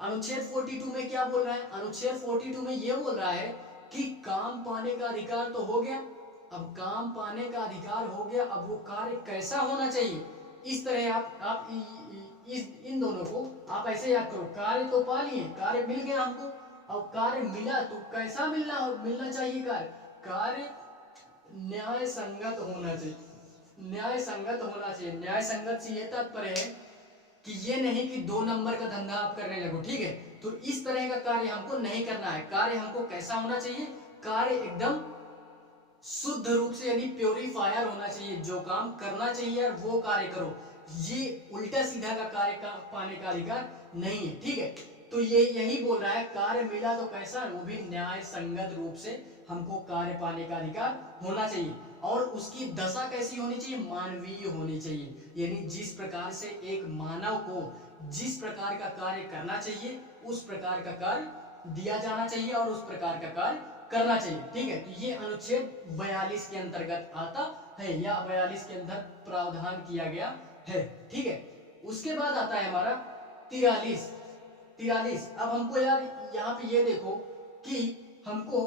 अनुच्छेद 42 में क्या बोल रहा है? अनुच्छेद 42 में ये बोल रहा है कि काम पाने का अधिकार तो हो गया, अब काम पाने का अधिकार हो गया, अब वो कार्य कैसा होना चाहिए? इस तरह आप इन दोनों को आप ऐसे याद करो, कार्य तो पा लिए, कार्य मिल गया हमको, अब कार्य मिला तो कैसा मिलना चाहिए? कार्य न्याय संगत होना चाहिए, न्याय संगत होना चाहिए। न्याय संगत से ये तात्पर्य है कि ये नहीं कि 2 नंबर का धंधा आप करने लगो, ठीक है। तो इस तरह का कार्य हमको नहीं करना है। कार्य हमको कैसा होना चाहिए? कार्य एकदम शुद्ध रूप से, यानी प्योरीफायर होना चाहिए। जो काम करना चाहिए यार वो कार्य करो, ये उल्टा सीधा का कार्य का पाने का अधिकार नहीं है, ठीक है। तो ये यही बोल रहा है, कार्य मिला तो कैसा? वो भी न्याय संगत रूप से हमको कार्य पाने का अधिकार होना चाहिए। और उसकी दशा कैसी होनी चाहिए? मानवीय होनी चाहिए, यानी जिस प्रकार से एक मानव को जिस प्रकार का कार्य करना चाहिए उस प्रकार का कार्य दिया जाना चाहिए और उस प्रकार का कार्य करना चाहिए, ठीक है। तो ये अनुच्छेद 42 के अंतर्गत आता है, या 42 के अंदर प्रावधान किया गया है, ठीक है। उसके बाद आता है हमारा 43। अब हमको यार यहाँ पे ये देखो कि हमको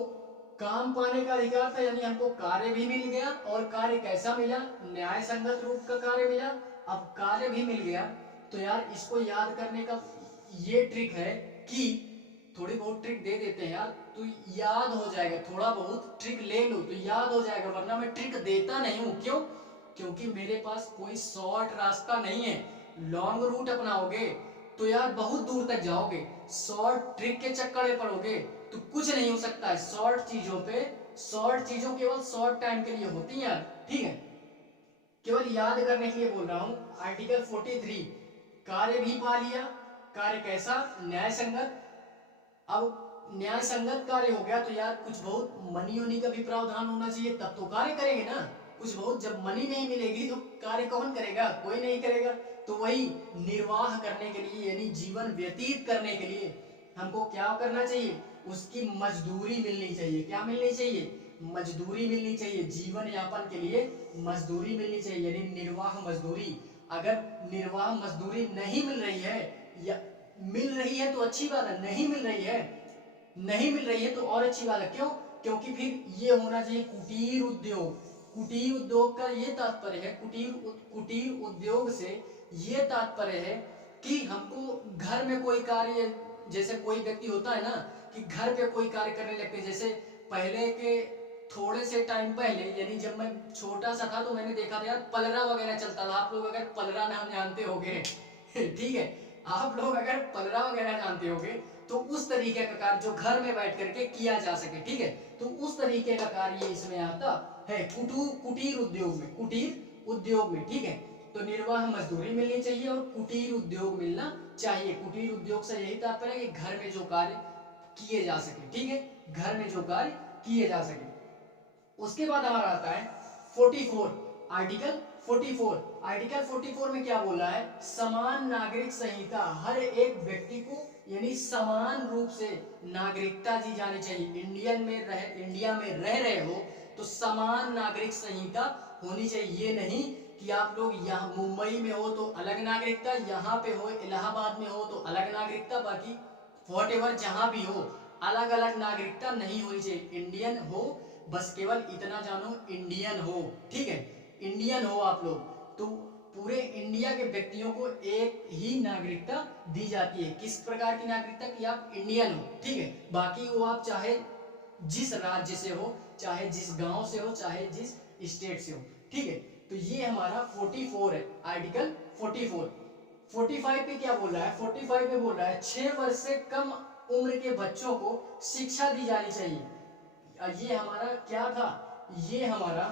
काम पाने का अधिकार था, यानी हमको कार्य भी मिल गया, और कार्य कैसा मिला, न्याय संगत रूप का कार्य मिला। अब कार्य भी मिल गया, तो यार इसको याद करने का ये ट्रिक है कि थोड़ी बहुत ट्रिक दे देते हैं यार, तो याद हो जाएगा। थोड़ा बहुत ट्रिक ले लो तो याद हो जाएगा, वरना मैं ट्रिक देता नहीं हूँ। क्यों? क्योंकि मेरे पास कोई शॉर्ट रास्ता नहीं है। लॉन्ग रूट अपनाओगे तो यार बहुत दूर तक जाओगे, शॉर्ट ट्रिक के चक्कर में पड़ोगे तो कुछ नहीं हो सकता है। शॉर्ट चीजों केवल शॉर्ट टाइम के लिए होती हैं यार, ठीक है। केवल याद करने के लिए बोल रहा हूं। आर्टिकल 43 कार्य भी पा लिया, कार्य कैसा, न्याय संगत। अब न्याय संगत कार्य हो गया तो यार कुछ बहुत मनी होने का भी प्रावधान होना चाहिए, तब तो कार्य करेंगे ना। कुछ बहुत, जब मनी नहीं मिलेगी तो कार्य कौन करेगा, कोई नहीं करेगा। तो वही निर्वाह करने के लिए, यानी जीवन व्यतीत करने के लिए हमको क्या करना चाहिए, उसकी मजदूरी मिलनी चाहिए। क्या मिलनी चाहिए, मजदूरी मिलनी चाहिए। जीवन यापन के लिए मजदूरी मिलनी चाहिए, यानी निर्वाह मजदूरी। अगर निर्वाह मजदूरी नहीं मिल रही है, या मिल रही है तो अच्छी बात है, नहीं मिल रही है, नहीं मिल रही है तो और अच्छी बात है। क्यों? क्योंकि फिर ये होना चाहिए कुटीर उद्योग। कुटीर उद्योग का ये तात्पर्य है, कुटीर उद्योग से ये तात्पर्य है कि हमको घर में कोई कार्य, जैसे कोई व्यक्ति होता है ना कि घर पे कोई कार्य करने लगते हैं। जैसे पहले के थोड़े से टाइम पहले, यानी जब मैं छोटा सा था तो मैंने देखा था यार पलरा वगैरह चलता था। आप लोग अगर पलरा नाम जानते होंगे ठीक है, आप लोग अगर पलरा वगैरह जानते होंगे तो उस तरीके का कार्य जो घर में बैठ करके किया जा सके, ठीक है, तो उस तरीके का कार्य इसमें आता है कुटीर उद्योग में, कुटीर उद्योग में, ठीक है। तो निर्वाह मजदूरी मिलनी चाहिए और कुटीर उद्योग मिलना चाहिए। कुटीर उद्योग से यही तात्पर्य है कि घर में जो कार्य किए जा सके, ठीक है, घर में जो कार्य किए जा सके। उसके बाद हमारा आता है 44, आर्टिकल 44। आर्टिकल 44 में क्या बोला है, समान नागरिक संहिता। हर एक व्यक्ति को यानी समान रूप से नागरिकता दी जानी चाहिए। इंडिया में रह रहे हो तो समान नागरिक संहिता होनी चाहिए। ये नहीं कि आप लोग यहाँ मुंबई में हो तो अलग नागरिकता, यहाँ पे हो इलाहाबाद में हो तो अलग नागरिकता, बाकी व्हाटएवर जहां भी हो अलग अलग नागरिकता नहीं होनी चाहिए। इंडियन हो, बस केवल इतना जानो, इंडियन हो, ठीक है, इंडियन हो आप लोग, तो पूरे इंडिया के व्यक्तियों को एक ही नागरिकता दी जाती है। किस प्रकार की नागरिकता, कि आप इंडियन हो, ठीक है। बाकी वो आप चाहे जिस राज्य से हो, चाहे जिस गांव से हो, चाहे जिस स्टेट से हो, ठीक है। तो ये हमारा 44 है, आर्टिकल 44। 45 पे क्या बोल रहा है, 45 पे बोल रहा है 6 वर्ष से कम उम्र के बच्चों को शिक्षा दी जानी चाहिए। ये हमारा क्या था, ये हमारा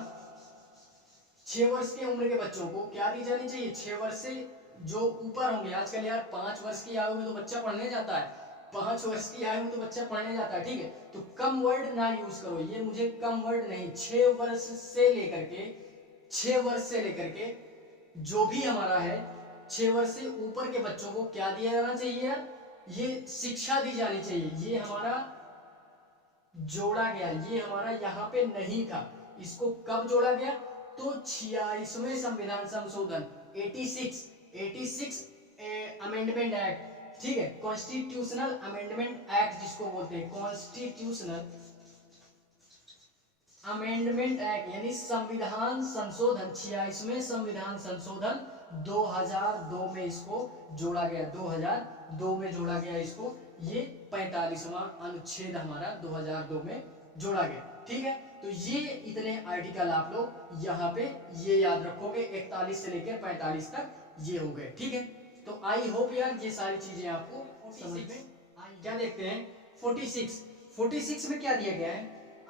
6 वर्ष के उम्र के बच्चों को क्या दी जानी चाहिए, 6 वर्ष से जो ऊपर होंगे। आजकल यार 5 वर्ष की आयु में तो बच्चा पढ़ने जाता है, 5 वर्ष की आयु में तो बच्चा पढ़ने जाता है, ठीक है। तो कम वर्ड ना यूज करो, ये मुझे कम वर्ड नहीं, 6 वर्ष से लेकर के 6 वर्ष से लेकर के जो भी हमारा है 6 वर्ष से ऊपर के बच्चों को क्या दिया जाना चाहिए यार, ये शिक्षा दी जानी चाहिए। ये हमारा जोड़ा गया, ये हमारा यहाँ पे नहीं था, इसको कब जोड़ा गया, तो 46वें संविधान संशोधन 86 अमेंडमेंट एक्ट, ठीक है, कॉन्स्टिट्यूशनल अमेंडमेंट एक्ट जिसको बोलते हैं, कॉन्स्टिट्यूशनल अमेंडमेंट एक्ट यानी संविधान संशोधन, 46वें संविधान संशोधन 2002 में इसको जोड़ा गया, 2002 में जोड़ा गया इसको। ये 45वां अनुच्छेद हमारा 2002 में जोड़ा गया, ठीक है। तो ये इतने आर्टिकल आप लोग यहाँ पे ये याद रखोगे, 41 से लेकर 45 तक ये हो गए, ठीक है। तो आई होप यार ये सारी चीजें आपको समझ में आई। क्या देखते हैं 46 में क्या दिया गया है,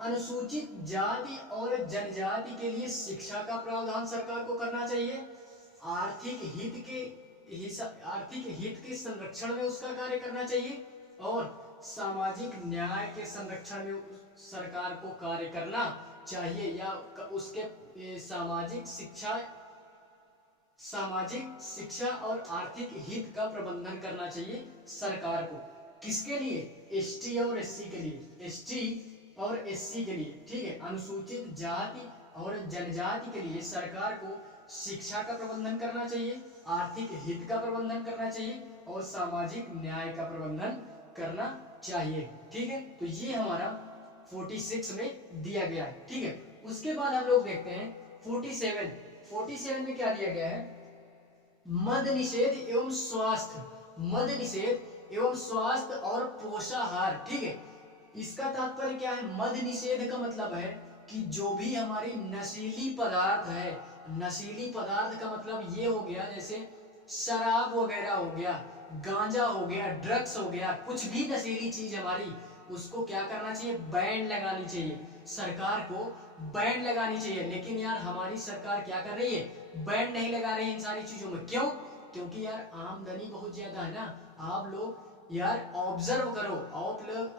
अनुसूचित जाति और जनजाति के लिए शिक्षा का प्रावधान सरकार को करना चाहिए। आर्थिक हित के संरक्षण में उसका कार्य करना चाहिए और सामाजिक न्याय के संरक्षण में सरकार को कार्य करना चाहिए, या उसके सामाजिक शिक्षा और आर्थिक हित का प्रबंधन करना चाहिए सरकार को। किसके लिए, एसटी और एससी के लिए, एसटी और एससी के लिए, ठीक है। अनुसूचित जाति और जनजाति के लिए सरकार को शिक्षा का प्रबंधन करना चाहिए, आर्थिक हित का प्रबंधन करना चाहिए और सामाजिक न्याय का प्रबंधन करना चाहिए, ठीक है। तो ये हमारा 46 में दिया गया है। ठीक है, उसके बाद हम लोग देखते हैं 47 में क्या दिया गया है, मद निषेध एवं स्वास्थ्य, मद निषेध एवं स्वास्थ्य और पोषाहार। ठीक है, इसका तात्पर्य क्या है, मद निषेध का मतलब है कि जो भी हमारी नशीली पदार्थ है, नशीली पदार्थ का मतलब ये हो गया जैसे शराब वगैरह हो गया, गांजा हो गया, ड्रग्स हो गया, कुछ भी नशीली चीज हमारी, उसको क्या करना चाहिए, बैन लगानी चाहिए, सरकार को बैन लगानी चाहिए। लेकिन यार हमारी सरकार क्या कर रही है, बैन नहीं लगा रही है इन सारी चीजों में। क्यों? क्योंकि यार आमदनी बहुत ज्यादा है ना। आप लोग यार ऑब्जर्व करो,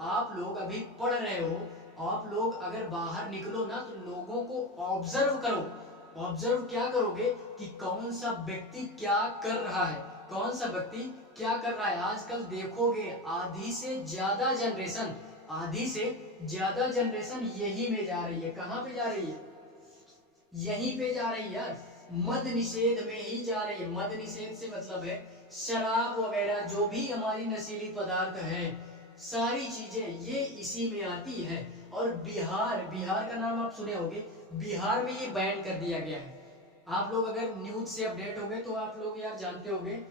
आप लोग अभी पढ़ रहे हो, आप लोग अगर बाहर निकलो ना तो लोगों को ऑब्जर्व करो। ऑब्जर्व क्या करोगे कि कौन सा व्यक्ति क्या कर रहा है, कौन सा व्यक्ति क्या कर रहा है। आजकल देखोगे आधी से ज्यादा जनरेशन यही में जा रही है। कहां पे जा रही है, यहीं पे जा रही है यार, मद निषेध में ही जा रही है। मद निषेध से मतलब है शराब वगैरह जो भी हमारी नशीली पदार्थ है, सारी चीजें ये इसी में आती है। और बिहार का नाम आप सुने होंगे, बिहार में ये बैन कर दिया गया है। आप लोग अगर न्यूज से अपडेट हो गए तो आप लोग यार जानते होंगे,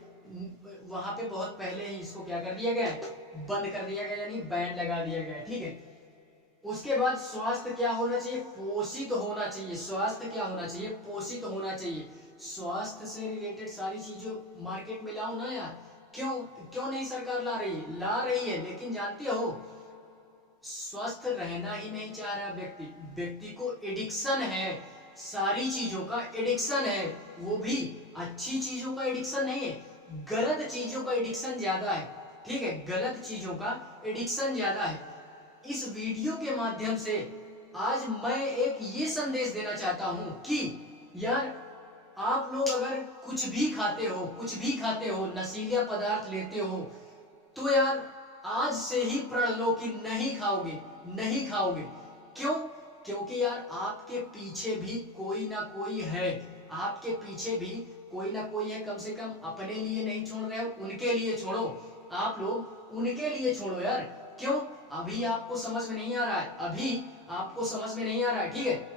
वहां पे बहुत पहले ही इसको क्या कर दिया गया है, बंद कर दिया गया, यानी बैन लगा दिया गया है। ठीक है, उसके बाद स्वास्थ्य क्या होना चाहिए, पोषित होना चाहिए। स्वास्थ्य क्या होना चाहिए, पोषित होना चाहिए। स्वास्थ्य से रिलेटेड सारी चीजों मार्केट में लाओ ना यार। क्यों नहीं सरकार ला रही है, ला रही है, लेकिन जानते हो स्वस्थ रहना ही नहीं चाह रहा व्यक्ति को एडिक्शन है, सारी चीजों का एडिक्शन है, वो भी अच्छी चीजों का एडिक्शन नहीं है, गलत चीजों का एडिक्शन ज्यादा है। ठीक है, गलत चीजों का एडिक्शन ज्यादा है। इस वीडियो के माध्यम से आज मैं एक ये संदेश देना चाहता हूं कि यार आप लोग अगर कुछ भी खाते हो, नशीला पदार्थ लेते हो, तो यार आज से ही प्रण लो कि नहीं खाओगे। क्यों? क्योंकि यार आपके पीछे भी कोई ना कोई है, आपके पीछे भी कोई ना कोई है। कम से कम अपने लिए नहीं छोड़ रहे हो, उनके लिए छोड़ो, आप लोग उनके लिए छोड़ो यार। क्यों? अभी आपको समझ में नहीं आ रहा है, ठीक है।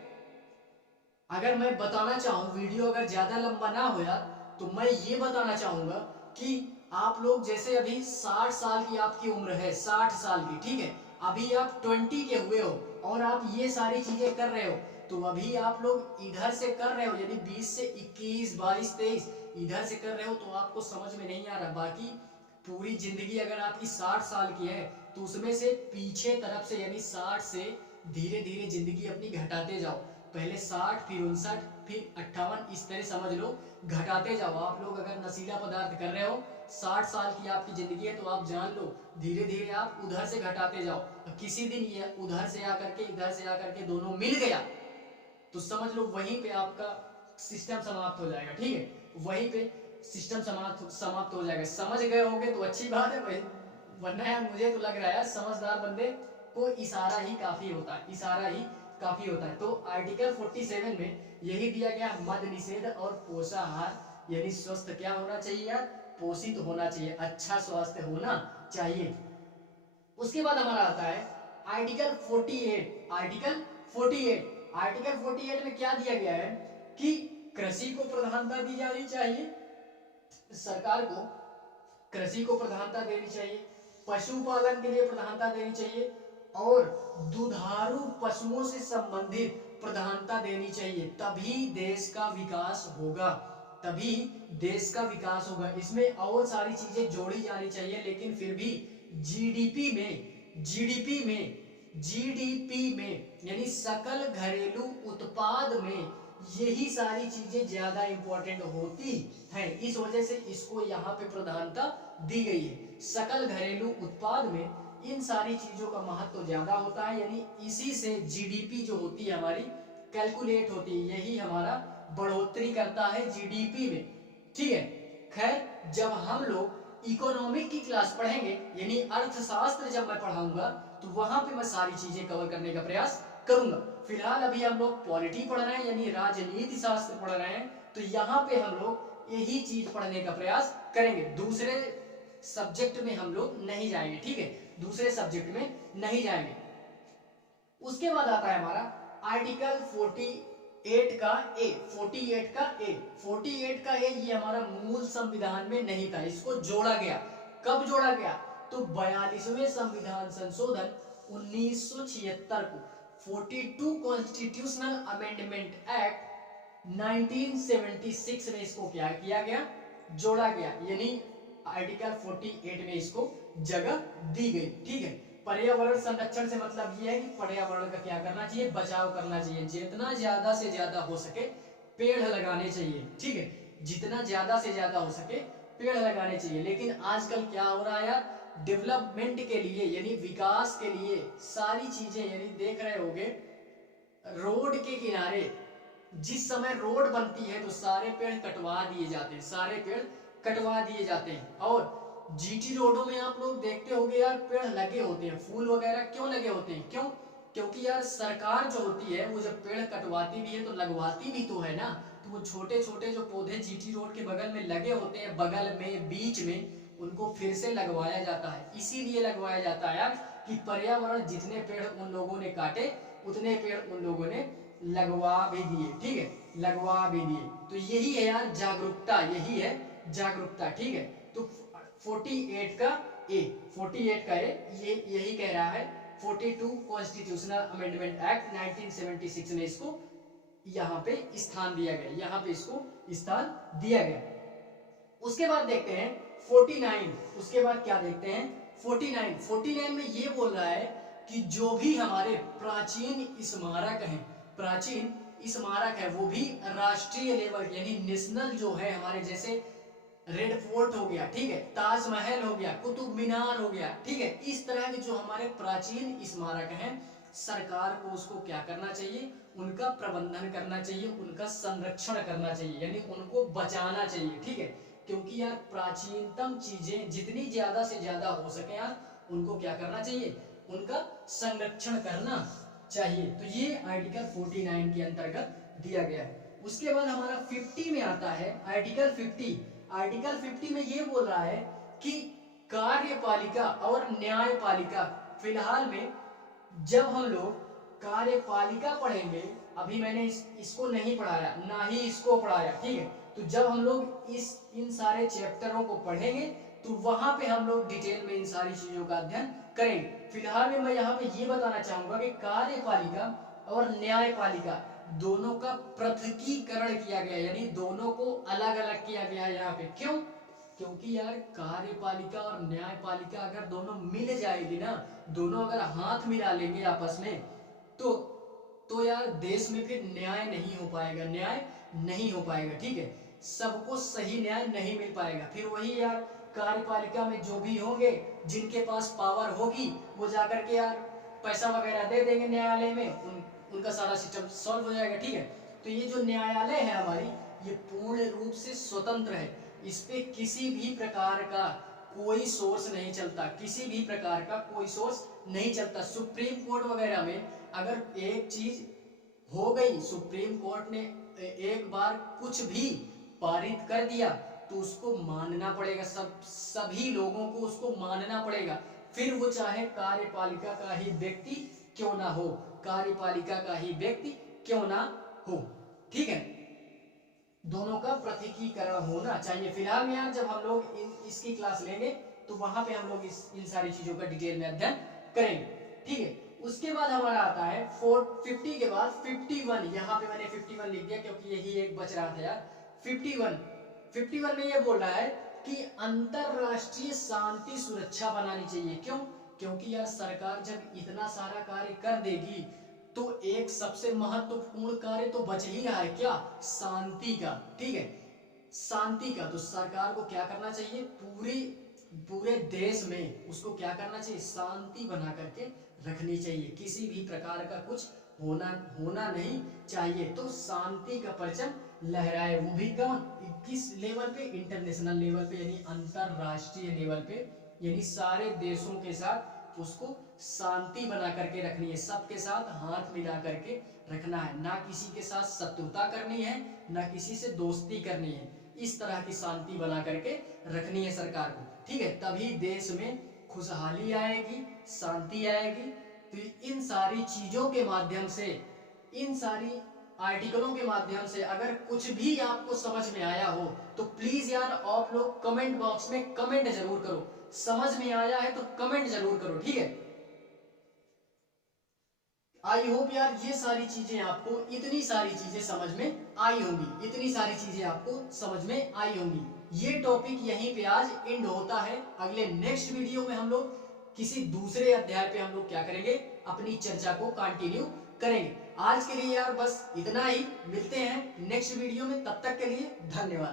अगर मैं बताना चाहूं, वीडियो अगर ज्यादा लंबा ना हो यार, तो मैं ये बताना चाहूंगा कि आप लोग जैसे अभी 60 साल की आपकी उम्र है, 60 साल की, ठीक है, अभी आप 20 के हुए हो और आप ये सारी चीजें कर रहे हो, तो अभी आप लोग इधर से कर रहे हो, यानी 20 से 21, 22, 23 इधर से कर रहे हो, तो आपको समझ में नहीं आ रहा। बाकी पूरी जिंदगी अगर आपकी 60 साल की है तो उसमें से पीछे तरफ से यानी 60 से धीरे धीरे जिंदगी अपनी घटाते जाओ। पहले 60, फिर 59, फिर 58, इस तरह समझ लो, घटाते जाओ। आप लोग अगर नशीला पदार्थ कर रहे हो, 60 साल की आपकी जिंदगी है, तो आप जान लो धीरे धीरे आप उधर से घटाते जाओ। किसी दिन ये उधर से आकर के इधर से आकर के दोनों मिल गया तो समझ लो वहीं पे आपका सिस्टम समाप्त हो जाएगा। ठीक है, वहीं पे सिस्टम समाप्त हो जाएगा। समझ गए होंगे तो अच्छी बात है भाई, वरना यार मुझे तो लग रहा है समझदार बंदे को इशारा ही काफी होता है। तो आर्टिकल 47 में यही दिया गया, मद निषेध और पोषाहार, यानी स्वस्थ क्या होना चाहिए यार, पोषित होना चाहिए, अच्छा स्वास्थ्य होना चाहिए। उसके बाद हमारा आता है आर्टिकल 48 में क्या दिया गया है कि कृषि को प्रधानता दी जानी चाहिए, सरकार को कृषि को प्रधानता देनी चाहिए, पशुपालन के लिए प्रधानता देनी चाहिए और दुधारू पशुओं से संबंधित प्रधानता देनी चाहिए। तभी देश का विकास होगा। इसमें और सारी चीजें जोड़ी जानी चाहिए, लेकिन फिर भी जीडीपी में यानी सकल घरेलू उत्पाद में यही सारी चीजें ज्यादा इंपॉर्टेंट होती हैं। इस वजह से इसको यहाँ पे प्रधानता दी गई है। सकल घरेलू उत्पाद में इन सारी चीजों का महत्व ज्यादा होता है, यानी इसी से जीडीपी जो होती है हमारी कैलकुलेट होती है, यही हमारा बढ़ोतरी करता है जीडीपी में। ठीक है, खैर जब हम लोग इकोनॉमिक की क्लास पढ़ेंगे, यानी अर्थशास्त्र जब मैं पढ़ाऊंगा, तो वहां पे मैं सारी चीजें कवर करने का प्रयास करूंगा। फिलहाल अभी हम लोग पॉलिटी पढ़ रहे हैं, यानी राजनीति शास्त्र पढ़ रहे हैं, तो यहाँ पे हम लोग यही चीज पढ़ने का प्रयास करेंगे। दूसरे सब्जेक्ट में हम लोग नहीं जाएंगे। ठीक है, दूसरे सब्जेक्ट में नहीं जाएंगे। उसके बाद आता है हमारा आर्टिकल 48 का ए। 48 का ए, 48 का ए ये हमारा मूल संविधान में नहीं था, इसको जोड़ा गया। कब जोड़ा गया? तो 42वें संविधान संशोधन 1976 को, 42 कॉन्स्टिट्यूशनल अमेंडमेंट एक्ट 1976 में इसको क्या किया गया? जोड़ा गया, यानी आर्टिकल 48 में इसको जगह दी गई। ठीक है, पर्यावरण संरक्षण से मतलब ये है कि पर्यावरण का क्या करना चाहिए? बचाव करना चाहिए। जितना ज्यादा से ज्यादा हो सके पेड़ लगाने चाहिए। ठीक है, जितना ज्यादा से ज्यादा हो सके पेड़ लगाने चाहिए। लेकिन आजकल क्या हो रहा है यार, डेवलपमेंट के लिए यानी विकास के लिए सारी चीजें, यानी देख रहे होगे रोड के किनारे जिस समय रोड बनती है तो सारे पेड़ कटवा दिए जाते हैं, सारे पेड़ कटवा दिए जाते हैं। और जीटी रोडों में आप लोग देखते होंगे यार पेड़ लगे होते हैं, फूल वगैरह क्यों लगे होते हैं? क्यों? क्योंकि यार सरकार जो होती है वो जब पेड़ कटवाती भी है तो लगवाती भी तो है ना। तो वो छोटे छोटे जो पौधे जीटी रोड के बगल में लगे होते हैं, बगल में बीच में, उनको फिर से लगवाया जाता है। इसीलिए लगवाया जाता है यार कि पर्यावरण जितने पेड़ उन लोगों ने काटे उतने पेड़ उन लोगों ने लगवा भी दिए। ठीक है, लगवा भी दिए। तो यही है यार जागरूकता, यही है जागरूकता। ठीक है, तो 48 का ए, 48 का ए ये यही कह रहा है। 42 कॉन्स्टिट्यूशनल अमेंडमेंट एक्ट 1976 में इसको यहाँ पे स्थान दिया गया, यहाँ पे इसको स्थान दिया गया। उसके बाद देखते हैं 49। उसके बाद क्या देखते हैं? 49 में ये बोल रहा है कि जो भी हमारे प्राचीन स्मारक हैं, प्राचीन स्मारक है, वो भी राष्ट्रीय लेवल यानी नेशनल जो है हमारे, जैसे रेड फोर्ट हो गया, ठीक है, ताजमहल हो गया, कुतुब मीनार हो गया, ठीक है, इस तरह के जो हमारे प्राचीन स्मारक हैं, सरकार को उसको क्या करना चाहिए? उनका प्रबंधन करना चाहिए, उनका संरक्षण करना चाहिए, यानी उनको बचाना चाहिए। ठीक है, क्योंकि यार प्राचीनतम चीजें जितनी ज्यादा से ज्यादा हो सके यार उनको क्या करना चाहिए? उनका संरक्षण करना चाहिए। तो ये आर्टिकल 49 के अंतर्गत दिया गया है। उसके बाद हमारा 50 में आता है आर्टिकल 50। आर्टिकल 50 में ये बोल रहा है कि कार्यपालिका और न्यायपालिका, फिलहाल में जब हम लोग कार्यपालिका पढ़ेंगे, अभी मैंने इसको नहीं पढ़ाया, ना ही इसको पढ़ाया, ठीक है, तो जब हम लोग इन सारे चैप्टरों को पढ़ेंगे तो वहां पे हम लोग डिटेल में इन सारी चीजों का अध्ययन करेंगे। फिलहाल में मैं यहाँ पे ये बताना चाहूंगा कि कार्यपालिका और न्यायपालिका दोनों का पृथकीकरण किया गया, यानी दोनों को अलग अलग किया गया है यहाँ पे। क्यों? क्योंकि यार कार्यपालिका और न्यायपालिका अगर दोनों मिल जाएगी ना, दोनों अगर हाथ मिला लेंगे आपस में, तो यार देश में फिर न्याय नहीं हो पाएगा, न्याय नहीं हो पाएगा। ठीक है, सबको सही न्याय नहीं मिल पाएगा। फिर वही यार कार्यपालिका में जो भी होंगे, जिनके पास पावर होगी, वो जाकर के यार पैसा वगैरह दे देंगे न्यायालय में, उनका सारा सिस्टम सॉल्व हो जाएगा। ठीक है, तो ये जो न्यायालय है हमारी, ये पूर्ण रूप से स्वतंत्र है। इस पे किसी भी प्रकार का कोई सोर्स नहीं चलता, किसी भी प्रकार का कोई सोर्स नहीं चलता। सुप्रीम कोर्ट वगैरह में अगर एक चीज हो गई, सुप्रीम कोर्ट ने एक बार कुछ भी पारित कर दिया तो उसको मानना पड़ेगा, सभी लोगों को उसको मानना पड़ेगा, फिर वो चाहे कार्यपालिका का ही व्यक्ति क्यों ना हो, कार्यपालिका का ही व्यक्ति क्यों ना हो। ठीक है, दोनों का पृथकीकरण होना चाहिए। फिलहाल में यार जब हम लोग इसकी क्लास लेंगे तो वहां पे हम लोग इन सारी चीजों का डिटेल में अध्ययन करेंगे। ठीक है, उसके बाद हमारा आता है 50 के बाद 51। यहाँ पे मैंने 51 लिख दिया क्योंकि यही एक बच रहा था यार। 51 में ये बोल रहा है कि अंतरराष्ट्रीय शांति सुरक्षा बनानी चाहिए। क्यों? क्योंकि यार सरकार जब इतना सारा कार्य कर देगी तो एक सबसे महत्वपूर्ण कार्य तो बच ही रहा है, क्या? शांति का। ठीक है, शांति का। तो सरकार को क्या करना चाहिए? पूरे देश में उसको क्या करना चाहिए? शांति बना करके रखनी चाहिए, किसी भी प्रकार का कुछ होना नहीं चाहिए। तो शांति का परचम लहराए, वो भी कौन? किस लेवल पे? इंटरनेशनल लेवल पे, यानी अंतरराष्ट्रीय लेवल पे, यानी सारे देशों के साथ उसको शांति बना करके रखनी है, सबके साथ हाथ मिला करके रखना है, ना किसी के साथ शत्रुता करनी है, ना किसी से दोस्ती करनी है। इस तरह की शांति बना करके रखनी है सरकार को। ठीक है, तभी देश में खुशहाली आएगी, शांति आएगी। तो इन सारी चीजों के माध्यम से, इन सारी आर्टिकलों के माध्यम से अगर कुछ भी आपको समझ में आया हो तो प्लीज यार आप लोग कमेंट बॉक्स में कमेंट जरूर करो। समझ में आया है तो कमेंट जरूर करो, ठीक है। आई होप यार ये सारी चीजें आपको, इतनी सारी चीजें समझ में आई होंगी, इतनी सारी चीजें आपको समझ में आई होंगी। ये टॉपिक यहीं पे आज एंड होता है। अगले नेक्स्ट वीडियो में हम लोग किसी दूसरे अध्याय पे हम लोग क्या करेंगे, अपनी चर्चा को कंटिन्यू करेंगे। आज के लिए यार बस इतना ही, मिलते हैं नेक्स्ट वीडियो में, तब तक के लिए धन्यवाद।